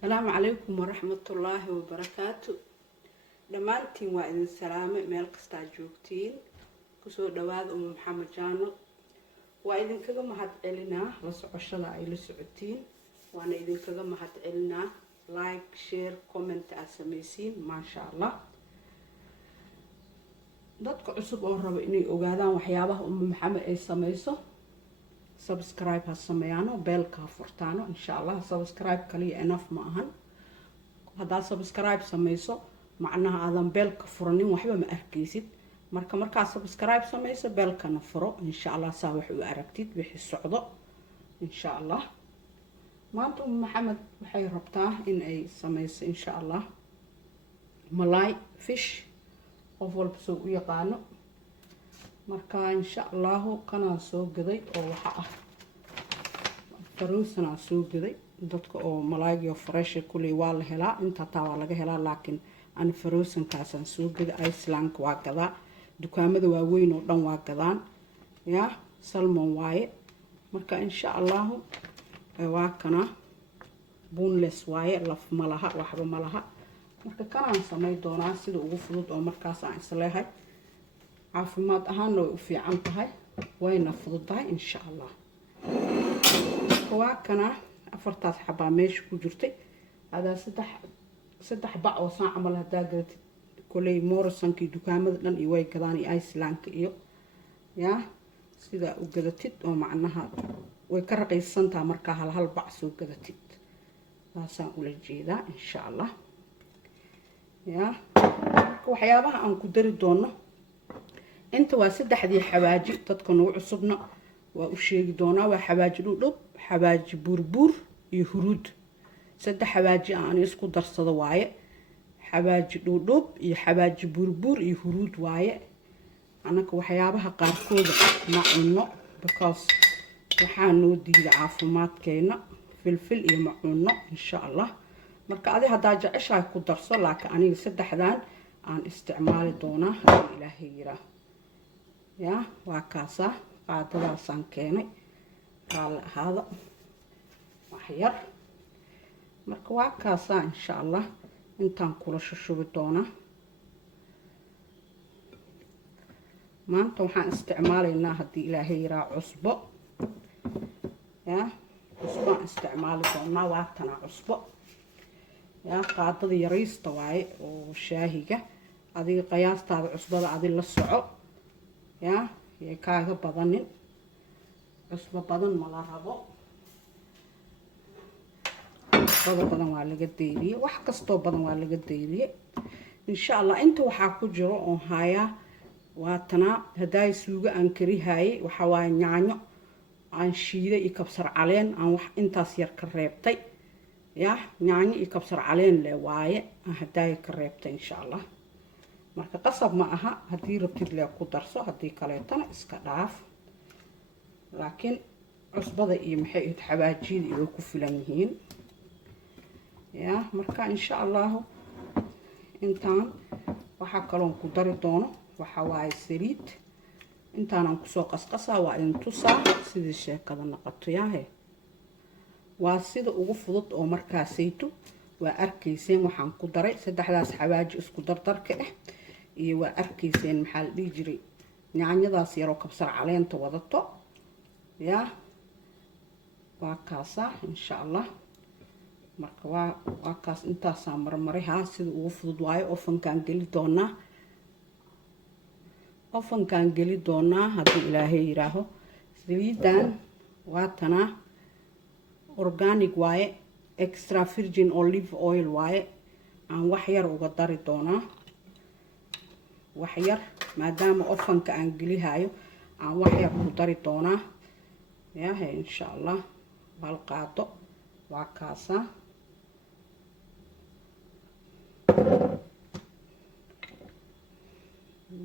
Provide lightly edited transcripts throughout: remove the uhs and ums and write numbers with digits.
السلام عليكم ورحمة الله وبركاته. دمانتين وإذن سلامة ميل قستا جوجتين كسو دواد محمد جانو وإذن كذا مهد علينا لسعشدا أي لسعتين وأنا إذن كذا مهد علينا لايك شير كومنت أسميسين ما شاء الله. dadka cusub oo raba inay ogaadaan waxyaabaha maxamed ay samayso subscribe ha sameeyano beelka furtaano insha Allah. Subscribe kaliya enough ma ahan. hadaa subscribe samayso macnaha aadan beelka furanin waxba ma arkaysid. marka subscribe samayso beelkana furo insha Allah saa wax u aragtid wixii socdo insha Allah. maanta maxamed waxay rabtaa in ay samayso insha Allah malay fish of walba soo u yaqaano. marka insha Allah kana soo gaday oo waxa ah faroosana soo gaday dadka oo malayga fresh kulay waa la helaa inta taa waa laga helaa laakiin aan faroosan kaasan soo gaday Iceland waa gadaa dukaamada waaweyn oo dhan waa gadaan ya salmon waaye. marka insha Allah waa kana boneless waaye laf malaha waxba malaha. marka kanaan samay doonaa sida ugu fudud oo markaas aan isleeyahay caafimaad ahaan way u fiican tahay wayna fududahay insha Allah. waa kana afartaas xabaa meesha ku jirtay hada saddex bac oo saan camal hadaa gadatid kulay Morrisonki dukaamada dhan iyo way gadaan iyo Iceland iyo ya sida u gadatid oo macnaha way ka raqiisantaa marka hal bac soo gadatid taasaan ula jeedaa insha Allah. ya waxyaabaha aan ku dari doono inta waa saddexdii xawaaji dadka noo cusubna waa u sheegi doonaa waa xawaaji dhudhub xawaaji burbur iyo huruud. saddex xawaaji aan isku darsado waaye xawaaji dhudhub iyo xawaaji burbur iyo huruud waaye. anaka waxyaabaha qaarkooda ma cunno because waxaa noo diida caafimaadkeena filfil iyo ma cunno insha Allah. marka adi hadaa jeceshahay ku darso laakiin aniga saddexdan aan isticmaali doonaa hadii Ilaahay yiraahdo. ya waa kaasa qaadadaasaan keenay qaal ahaada wax yar. marka waa kaasa insha Allah intaan kula shubi doonaa. maanta waxaan isticmaalaynaa hadii Ilaahay yiraahdo cusbo. ya cusbo isticmaali doonaa waa tana cusbo ya qaadada yariista waaye oo shaahiga adiga qiyaastaada cusbada adi la soco ya kaaga badanin cusbo badan ma la rabo cusbo badan waa laga deeriye wax kasto badan waa laga deeriye insha Allah. inta waxa ku jiro oo haya waa tana haday suuga aan karihay waxa waa yaanyo aan shiiday iyo kabsar caleen aan wax intaas yar ka reebtay ya yaanyo iyo kabsar caleen le waaye haday ka reebtay insha Allah. marka qasab ma aha hadii rabtid la ku darso hadii kale tan iska dhaaf laakiin cusbada iyo maxay xawaajida iyo ku filan yihiin ya. marka insha Allah intaan waxa kale oo ku dari doono waxa waaye saliid intaan ku soo qasqasa waa in tusaa sidii sheekada noqoto yahay waa sida ugu fudud oo markaasayto waa arkayseen waxaan ku daray saddexdaas xawaaji isku dardarka ah iyo waa arkayseen maxaa la dhigi jiray yaanyadaas yar oo kabsar caleenta wadato ya waa kaasa insha Allah. marka waa kaas intaas aan marmaray sida ugu fudud waayo ofankaan geli doonaa hadii Ilaahay yiraahdo. saliidan waa tana organic waaye extra virgin olive oil waaye aan wax yar uga dari doonaa wax yar maadaama ofanka aan gelihayo aan wax yar ku dari doonaa ya insha Allah. bal qaado waa kaasa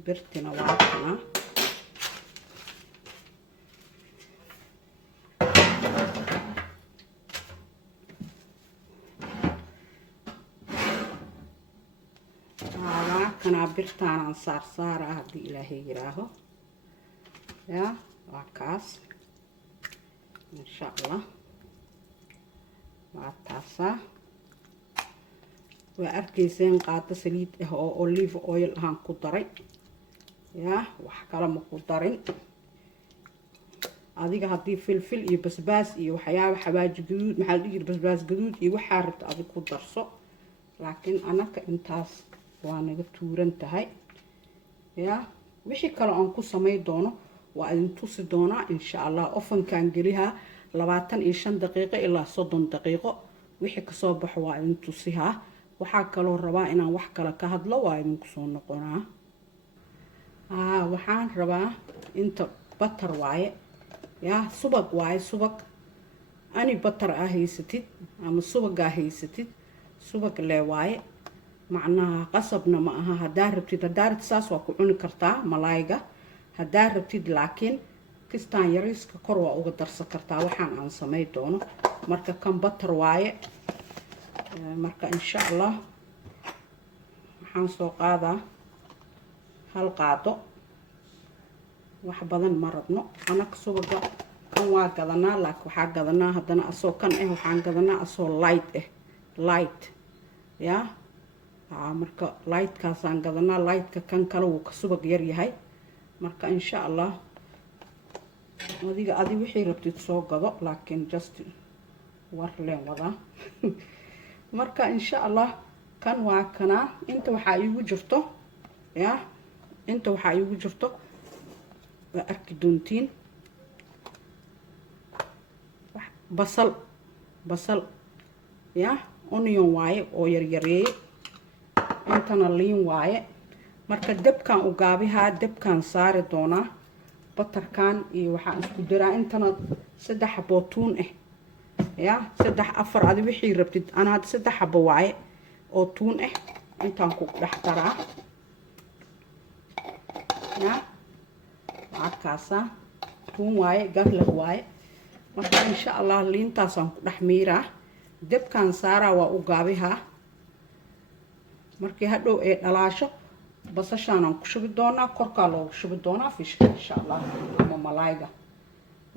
birtina waa tana kana birtaan aan saara hadii Ilaahay yiraahdo ya waa kaas insha Allah. waa taasa waa arkayseen qaado saliid ah oo olive oil ahaan ku daray yaa wax kale ma ku darin adiga haddii filfil iyo basbaas iyo waxyaabo xawaaji gaduud maxaa la dhihi jiray basbaas gaduud iyo waxaa rabta adiga ku darso laakiin anaka intaas waa naga tuuran tahay yaa wixii kale aan ku samay doono waa idin tusi doonaa insha Allah ofankan geliha 25 daqiiqo ilaa 30 daqiiqo wixii ka soo baxo waa idin tusihaa waxaa kaloo rabaa inaan wax kale ka hadlo waa idin ku soo noqonaa waxaan rabaa inta butter waaye yaa subag waaye subag ani butter haysatid ama subag haysatid subag le waaye macnaha qasabna ma aha hadaa rabtid saas waa ku cuni kartaa malaayga hadaa rabtid laakiin kistaan yariiska kor waa uga darsan kartaa waxaan aan samay doono marka kan butter waaye marka insha Allah waxaan soo qaadaa hal qaado wax badan ma rabno anaka subaga kan waa gadanaa laakiin waxaa gadanaa haddana asoo kan waxaan gadanaa asoo light yaa marka lightkaasaan gadanaa lightka kan kale wuu ka subag yar yahay marka insha Allah adi wixii rabtid soo gado laakiin just war leen wadaa marka insha Allah kan waa kana inta waxaa iigu jirto yaa inta waxaa iigu jirto waa arki doontiin basal yaa onion waaye oo yaryareeyay intana liin waaye marka dabkan u gaabihaa dabkan saari doonaa batarkan iyo waxaan isku daraa intana 3 xabo tuun yaa 3-4 adi wixii rabtid ana had 3 xabo waaye oo tuun intaan ku dhex daraa yaa kaasa tuun waaye garlic waaye marka insha Allah liintaasaan ku dhex miiraa dabkan saaraa waa u gaabihaa markii hadhow ee dhalaasho basashaan aan ku shubi doonaa korkaa loogu shubi doonaa fishka insha Allah ama malaayga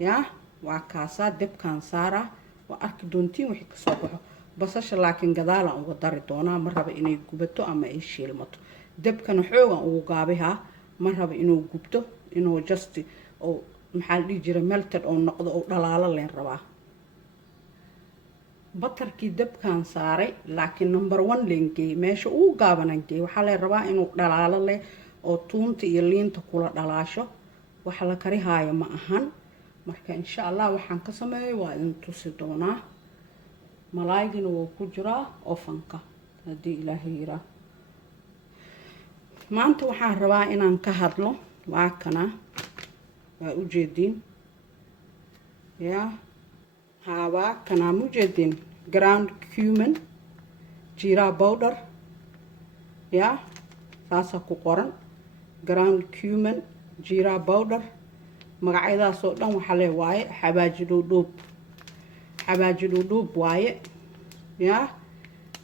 yaa waa kaasa dabkan saaraa waa arki doontiin wixii ka soo baxo basasha laakiin gadaalaan uga dari doonaa ma raba inay gubato ama ay shiilmato dabkan xoogan ugu gaabihaa ma raba inuu gubto inuu just oo maxaa la dhihi jiray melted oo noqdo oo dhalaalo leen rabaa batarkii dabkan saaray laakiin number 1 leengeey meesha uu gaabanangeey waxa la rabaa inuu dhalaalo leh oo tuunta iyo liinta kula dhalaasho waxa la kari haayo ma ahan marka insha Allah waxaan ka sameeyay waa in tusi doonaa malaayigina wuu ku jiraa ofanka hadii Ilaahay yira maanta waxaan rabaa inaan ka hadlo waa kana waa u jeedin yaa waa kana mujeedin ground cumin jeera powder yaa saasa ku qoran ground cumin jeera powder magacyadaas oo dhan waxa lee waaye xabaaji dhuudhuub waaye yaa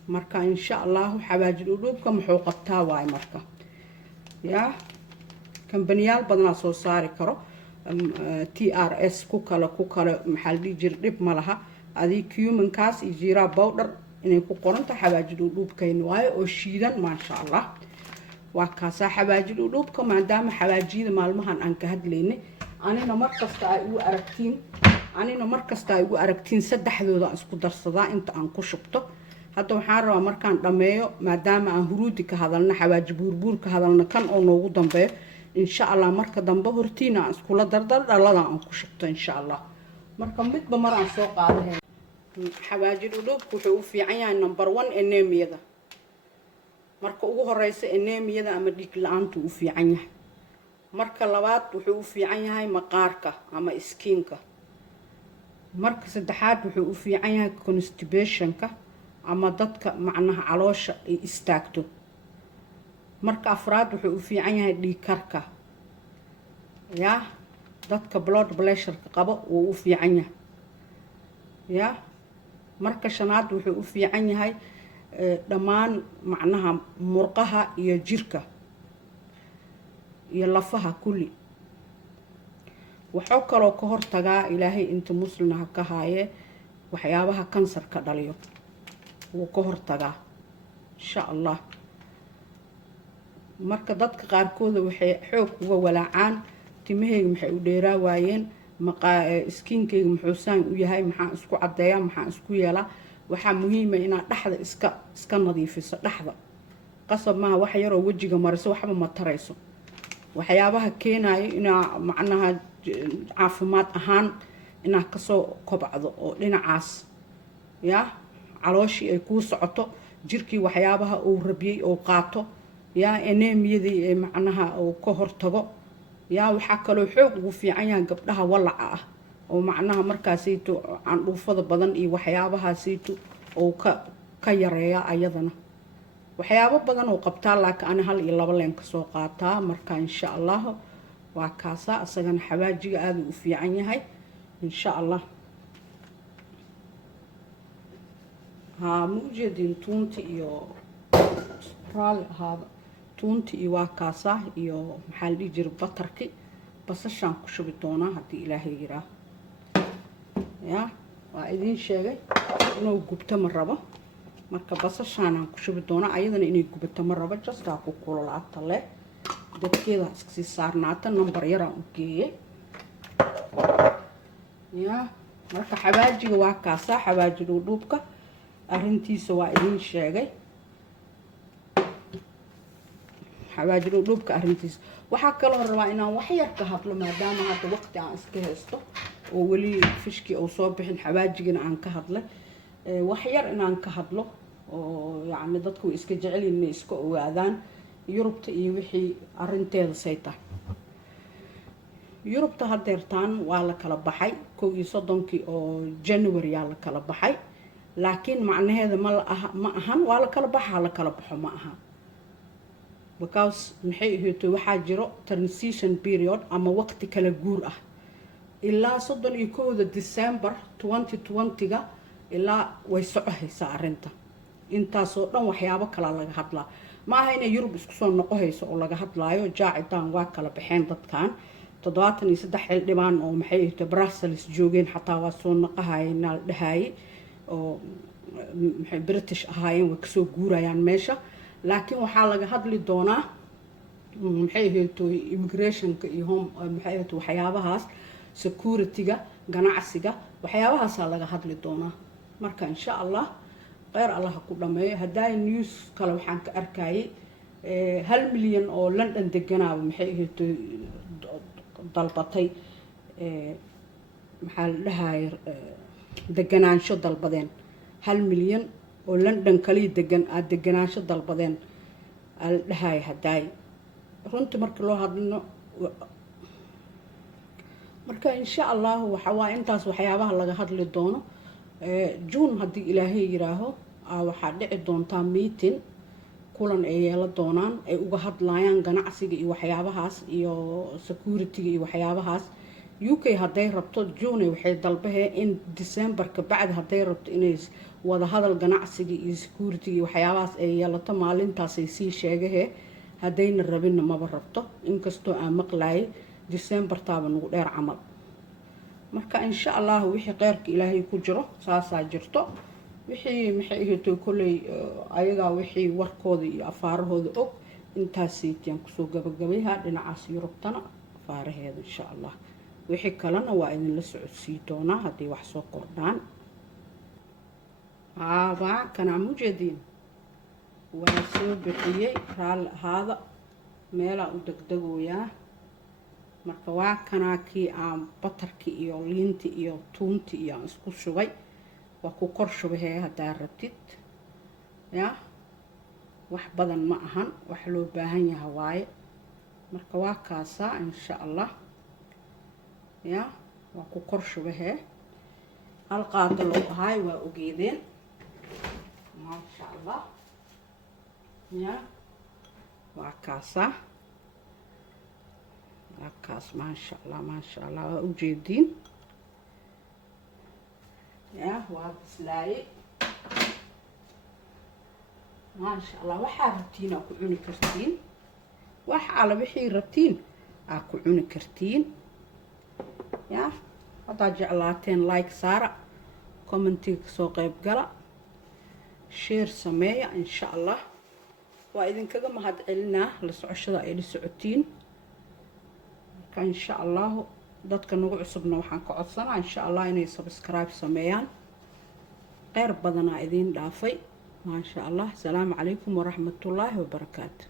marka insha Allah xabaaji dhuudhuubka muxuu qabtaa waaye marka yaa kambaniyaal badan soo saari karo TRS ku kala maxaa la dhihi jiray dib ma laha adi cumin kaas iyo jeera powder inay ku qoranto xabaaji dhuudhuubkayna waaye oo shiidan ma sha Allah waa kaasa xabaaji dhuudhuubka maadaama xabaajida maalmahan aan ka hadlaynay anina markasta ay ugu aragtiin saddexdooda isku darsadaa inta aan ku shubto hadda waxaan rabaa markaan dhameeyo maadaama aan huruudi ka hadalna xabaaji buurbuur ka hadalna kan oo noogu dambeeyo insha Allah marka dambe hortiina iskula dardar dhalada aan ku shubto insha Allah marka midba mar aan soo qaadahay xabaaji dhuudhuubku wuxuu u fiican yahay number 1 anemiyada marka ugu horeysa anemiyada ama dhiig la'aantu u fiican yahay marka labaad wuxuu u fiican yahay maqaarka ama skinka marka saddexaad wuxuu u fiican yahay constipationka ama dadka macnaha caloosha ay istaagto marka afraad wuxuu u fiican yahay dhiig karka yaa dadka blood pressure qabo wuu u fiican yahay yaa marka shanaad wuxuu u fiican yahay dhammaan macnaha murqaha iyo jirka iyo lafaha kulli wuxuu kaloo ka hortagaa Ilaahay inta muslimna ka haaye waxyaabaha kansarka dhaliyo wuu ka hortagaa insha allah. marka dadka qaarkooda waxay xoog uga walaacaan timahayga maxay u dheeraa waayeen, skinkayga muxuu saan u yahay, maxaan isku caddeeyaa, maxaan isku yeelaa. waxaa muhiima inaad dhexda iska nadiifiso. dhexda qasab maaha wax yaroo wejiga mariso waxba ma tarayso. waxyaabaha keenayo inaa macnaha caafimaad ahaan inaad kasoo kobcdo oo dhinacaas yaa calooshii ay kuu socoto, jirkii waxyaabaha uu rabiyey oo qaato, yaa anemiyadii ee macnaha uu ka hortago. yaa waxaa kaloo xoog ugu fiican yahay gabdhaha walaca ah oo macnaha markaasayto candhuufada badan iyo waxyaabahaasayto oo ka yareeya ayadana. waxyaabo badan oo qabtaa, laakiin ani 1 iyo 2 leen kasoo qaataa. marka insha allah waa kaasaa asagana xawaajiga aad u fiican yahay insha allah. muujeedin tuunti iyo raali ahaada, tuunti iyo waa kaasaa iyo maxaa la dhihi jiray batarki. basashaan ku shubi doonaa haddii ilaahay yiraaho. yaa waa idiin sheegay inuu gubto ma rabo, marka basashaanaan ku shubi doonaa. ayadana inay gubato ma rabo, jastaa ku kululaata leh, dadkeeda iska sii saarnaata. number yaraan u geeyey. yaa marka xawaajiga waa kaasaa, xawaaji dhuudhuubka arrintiisa waa idiin sheegay. xawaaji dhuudhuubka arrintiisa waxaa kaloo rabaa inaan wax yar ka hadlo, maadaama hadda waqti aan iska haysto oo weli fishkii uu soo bixin, xawaajigana aan ka hadlay. wax yar inaan ka hadlo oo yacni dadku way iska jecel yihiin inay iska ogaadaan yurubta iyo wixii arrinteeda say tahay. yurubta hadeertaan waa la kala baxay 31 oo January yaa la kala baxay, laakiin macnaheeda ma ahan waa la kala baxa, la kala baxo ma aha. because maxay ahayd waxaa jiro transition period ama waqti kala guur ah ilaa 31 December 2020 ilaa way socohaysaa arrinta. intaasoo dhan waxyaabo kala laga hadlaa, ma aha inay Yurub isku soo noqohayso oo laga hadlaayo. jaacitaan waa kala baxeen dadkan 73 xildhibaan oo maxay ahayd Brussels joogeen, xataa waa soo naqahayeen la dhahay oo maxay British ahaayeen way kasoo guurayaan meesha. laakiin waxaa laga hadli doonaa maxay ahayd immigrationka iyo home maxay ahayd waxyaabahaas, securityga, ganacsiga, waxyaabahaasa laga hadli doonaa. marka insha allah khayr allah ku dhameeyo. hadaa news kale waxaan ka arkayay 1 milyan oo London deganaaba maxay ahayd dalbatay maxaa la dhahay deganaansho dalbadeen. 1 milyan oo London kaliya deganaansho dalbadeen al dhahay. haday runtii marka loo hadlino marka insha allah waxa waa intaas waxyaabaha laga hadli doono. June haddii ilaahay yiraaho waxaa dhici doontaa meeting, kulan ay yeelan doonaan ay uga hadlayaan ganacsiga iyo waxyaabahaas iyo securityga iyo waxyaabahaas. UK hadday rabto June waxay dalbahee in December ka bacdi hadday rabto inay wada hadal ganacsiga iyo security iyo waxyaabahaas ay yeelato maalintaas ay sii sheegahee. haddayna rabinna maba rabto, inkastoo aan maqlaayay December taaba nagu dheer camal. marka insha allah wixii qeyrka ilaahay ku jiro saasaa jirto. wixii maxay ahayd kolley ayagaa wixii warkooda iyo afaarahooda og intaasaytaan kusoo gabagabayha dhinacaas Yurubtana afaaraheeda insha allah. wixii kalena waa idinla socodsii doonaa haddii wax soo kordhaan. waa kana mujeediin waa soo bixiyey raali ahaada, meelaa u degdegooyaa. marka waa kanaa kii aan batarkii iyo liinti iyo tuunti iyo aan isku shubay, waa ku kor shubahee haddaa rabtid. yaa wax badan ma ahan, wax loo baahan yahay waaye. marka waa kaasaa insha allah. yaa waa ku kor shubahee. hal qaado loo ahaay waa ogeedeen maasha allah. yaa waa kaasaa kaas maasha allah waa ujeediin. yaa waa bislaayey maasha allah. waxaa rabtiin aa ku cuni kartiin, wax alla wixii rabtiin aa ku cuni kartiin. yaa haddaa jeclaateen like saara, commentiga kasoo qayb gala, sheer sameeya insha allah waa idinkaga mahad celinaa la socoshada ay la socotiin marka insha allah dadka nagu cusubna waxaan ka codsanaa insha allah inay subscribe sameeyaan kheyr badanaa idin dhaafay ما شاء الله السلام عليكم ورحمة الله وبركاته